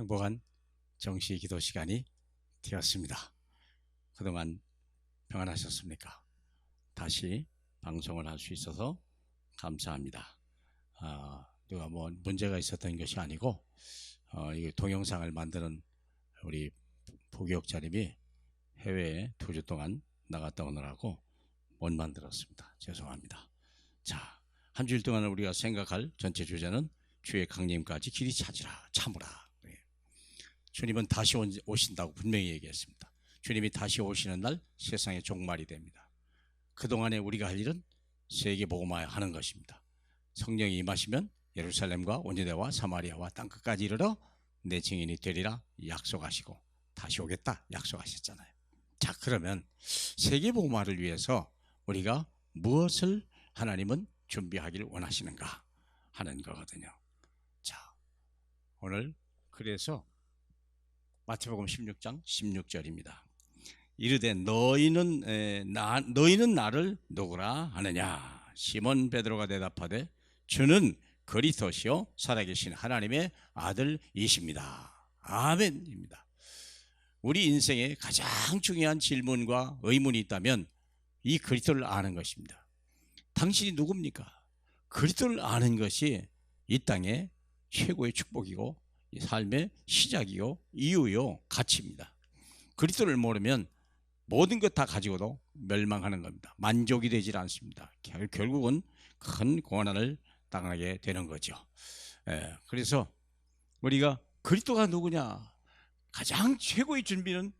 행복한 정시 기도 시간이 되었습니다. 그동안 평안하셨습니까? 다시 방송을 할 수 있어서 감사합니다. 누가 뭐 문제가 있었던 것이 아니고 이 동영상을 만드는 우리 부교육자님이 해외에 2주 동안 나갔다 오느라고 못 만들었습니다. 죄송합니다. 자, 한 주일 동안 우리가 생각할 전체 주제는 주의 강림까지 길이 찾으라, 참으라. 주님은 다시 오신다고 분명히 얘기했습니다. 주님이 다시 오시는 날 세상의 종말이 됩니다. 그동안에 우리가 할 일은 세계복음화 하는 것입니다. 성령이 임하시면 예루살렘과 온유대와 사마리아와 땅끝까지 이르러 내 증인이 되리라 약속하시고 다시 오겠다 약속하셨잖아요. 자, 그러면 세계복음화를 위해서 우리가 무엇을 하나님은 준비하기를 원하시는가 하는 거거든요. 자, 오늘 그래서 마태복음 16장 16절입니다. 이르되 너희는 나를 누구라 하느냐? 시몬 베드로가 대답하되 주는 그리스도시요 살아계신 하나님의 아들이십니다. 아멘입니다. 우리 인생에 가장 중요한 질문과 의문이 있다면 이 그리스도를 아는 것입니다. 당신이 누굽니까? 그리스도를 아는 것이 이 땅의 최고의 축복이고 삶의 시작이요 이유요 가치입니다. 그리스도를 모르면 모든 것 다 가지고도 멸망하는 겁니다. 만족이 되질 않습니다. 결국은 큰 고난을 당하게 되는 거죠. 그래서 우리가 그리스도가 누구냐? 가장 최고의 준비는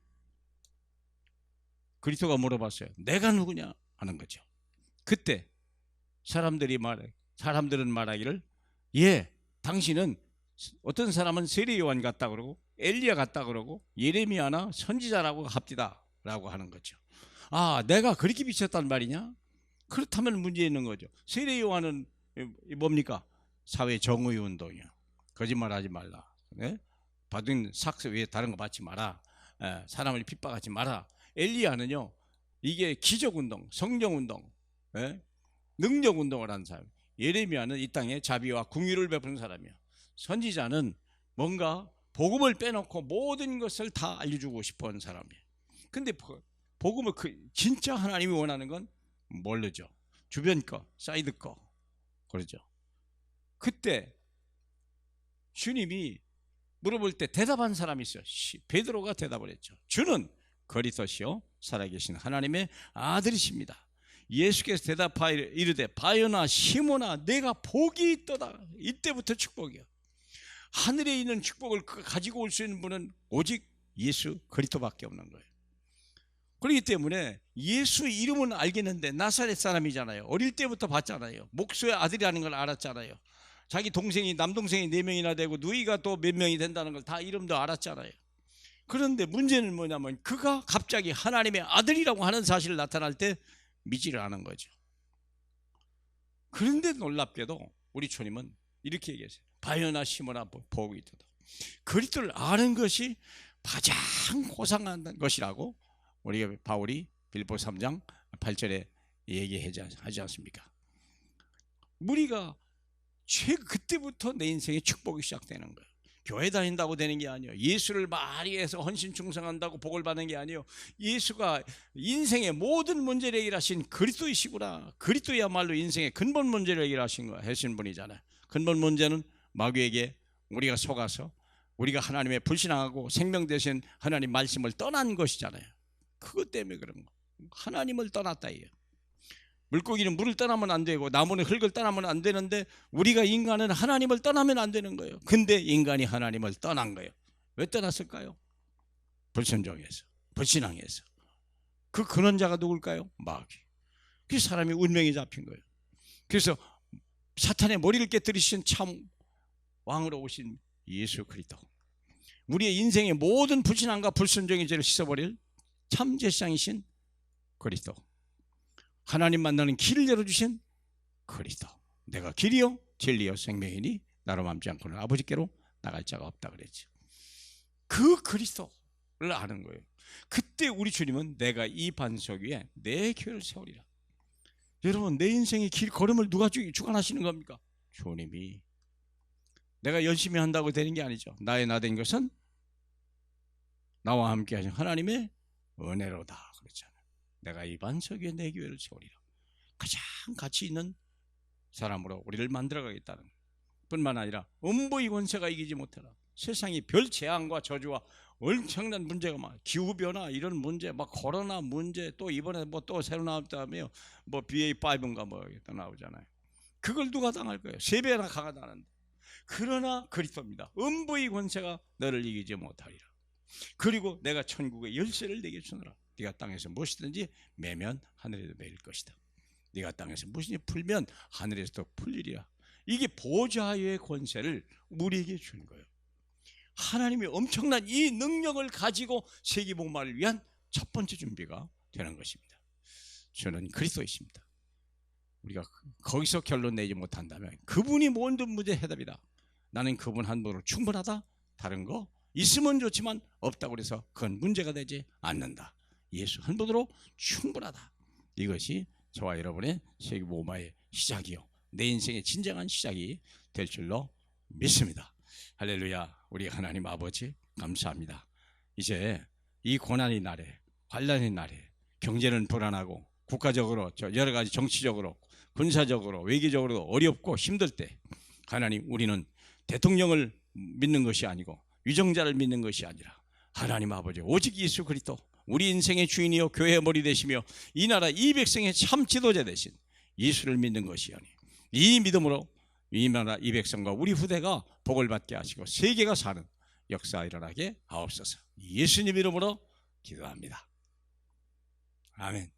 그리스도가 물어봤어요. 내가 누구냐? 하는 거죠. 그때 사람들은 말하기를 당신은 어떤 사람은 세례 요한 같다 그러고 엘리야 같다 그러고 예레미야나 선지자라고 합디다 라고 하는 거죠. 내가 그렇게 비쳤단 말이냐? 그렇다면 문제 있는 거죠. 세례 요한은 뭡니까? 사회 정의 운동이요. 거짓말하지 말라. 받은 삭스 외에 다른 거 받지 마라. 사람을 핍박하지 마라. 엘리야는요, 이게 기적 운동, 성령 운동, 능력 운동을 한 사람. 예레미야는 이 땅에 자비와 궁유를 베푸는 사람이요. 선지자는 뭔가 복음을 빼놓고 모든 것을 다 알려주고 싶어하는 사람이에요. 근데 복음을 진짜 하나님이 원하는 건 모르죠. 주변 거, 사이드 거, 그러죠. 그때 주님이 물어볼 때 대답한 사람이 있어요. 베드로가 대답을 했죠. 주는 그리스도시요 살아계신 하나님의 아들이십니다. 예수께서 대답하여 이르되 바요나 시몬아 내가 복이 있도다. 이때부터 축복이요. 하늘에 있는 축복을 가지고 올 수 있는 분은 오직 예수 그리스도밖에 없는 거예요. 그렇기 때문에 예수 이름은 알겠는데 나사렛 사람이잖아요. 어릴 때부터 봤잖아요. 목수의 아들이라는 걸 알았잖아요. 자기 남동생이 4명이나 되고 누이가 또 몇 명이 된다는 걸 다 이름도 알았잖아요. 그런데 문제는 뭐냐면 그가 갑자기 하나님의 아들이라고 하는 사실을 나타날 때 믿지를 않은 거죠. 그런데 놀랍게도 우리 주님은 이렇게 얘기했어요. 바요나 시몬아 복이 있도다. 그리스도를 아는 것이 가장 고상한 것이라고 우리 바울이 빌립보 3장 8절에 얘기하지 않습니까? 우리가 그때부터 내 인생의 축복이 시작되는 거예요. 교회 다닌다고 되는 게 아니에요. 예수를 많이 해서 헌신 충성한다고 복을 받는 게 아니에요. 예수가 인생의 모든 문제를 해결하신 그리스도이시구나. 그리스도야말로 인생의 근본 문제를 해결하신 분이잖아요. 근본 문제는 마귀에게 우리가 속아서 우리가 하나님의 불신앙하고 생명 되신 하나님 말씀을 떠난 것이잖아요. 그것 때문에 그런 거. 하나님을 떠났다 이요. 물고기는 물을 떠나면 안 되고 나무는 흙을 떠나면 안 되는데 우리가 인간은 하나님을 떠나면 안 되는 거예요. 근데 인간이 하나님을 떠난 거예요. 왜 떠났을까요? 불순종해서, 불신앙해서. 그 근원자가 누굴까요? 마귀. 그 사람이 운명이 잡힌 거예요. 그래서 사탄의 머리를 깨뜨리신 참 왕으로 오신 예수 그리스도, 우리의 인생의 모든 불신앙과 불순종의 죄를 씻어버릴 참 제사장이신 그리스도, 하나님 만나는 길을 열어주신 그리스도. 내가 길이요 진리요 생명이니 나로 맘지 않고는 아버지께로 나갈 자가 없다 그랬죠. 그 그리스도를 아는 거예요. 그때 우리 주님은 내가 이 반석 위에 내 교회를 세우리라. 여러분, 내 인생의 길 걸음을 누가 주관하시는 겁니까? 주님이. 내가 열심히 한다고 되는 게 아니죠. 나의 나 된 것은 나와 함께 하신 하나님의 은혜로다 그랬잖아요. 내가 이 반석에 내 교회를 세우리라. 가장 가치 있는 사람으로 우리를 만들어가겠다는 뿐만 아니라 음부의 권세가 이기지 못하라. 세상이 별 재앙과 저주와 엄청난 문제가 많아. 기후변화 이런 문제, 막 코로나 문제, 또 이번에 뭐 또 새로 나왔다며 뭐 BA5인가 뭐 또 나오잖아요. 그걸 누가 당할 거예요? 3배나 강하다는데. 그러나 그리스도입니다. 음부의 권세가 너를 이기지 못하리라. 그리고 내가 천국의 열쇠를 내게 주노라. 네가 땅에서 무엇이든지 매면 하늘에도 매일 것이다. 네가 땅에서 무엇이든지 풀면 하늘에서도 풀리리라. 이게 보좌의 권세를 우리에게 주는 거예요. 하나님이 엄청난 이 능력을 가지고 세계복음화를 위한 첫 번째 준비가 되는 것입니다. 저는 그리스도이십니다. 우리가 거기서 결론 내지 못한다면 그분이 모든 문제 해답이다. 나는 그분 한 분으로 충분하다. 다른 거 있으면 좋지만 없다고 해서 그건 문제가 되지 않는다. 예수 한 분으로 충분하다. 이것이 저와 여러분의 세계복음화의 시작이요, 내 인생의 진정한 시작이 될 줄로 믿습니다. 할렐루야. 우리 하나님 아버지 감사합니다. 이제 이 고난의 날에, 환난의 날에, 경제는 불안하고 국가적으로 여러 가지 정치적으로 군사적으로 외교적으로 어렵고 힘들 때 하나님, 우리는 대통령을 믿는 것이 아니고 위정자를 믿는 것이 아니라 하나님 아버지 오직 예수 그리스도 우리 인생의 주인이요 교회의 머리 되시며 이 나라 이 백성의 참 지도자 되신 예수를 믿는 것이오니 이 믿음으로 이 나라 이 백성과 우리 후대가 복을 받게 하시고 세계가 사는 역사 일어나게 하옵소서. 예수님 이름으로 기도합니다. 아멘.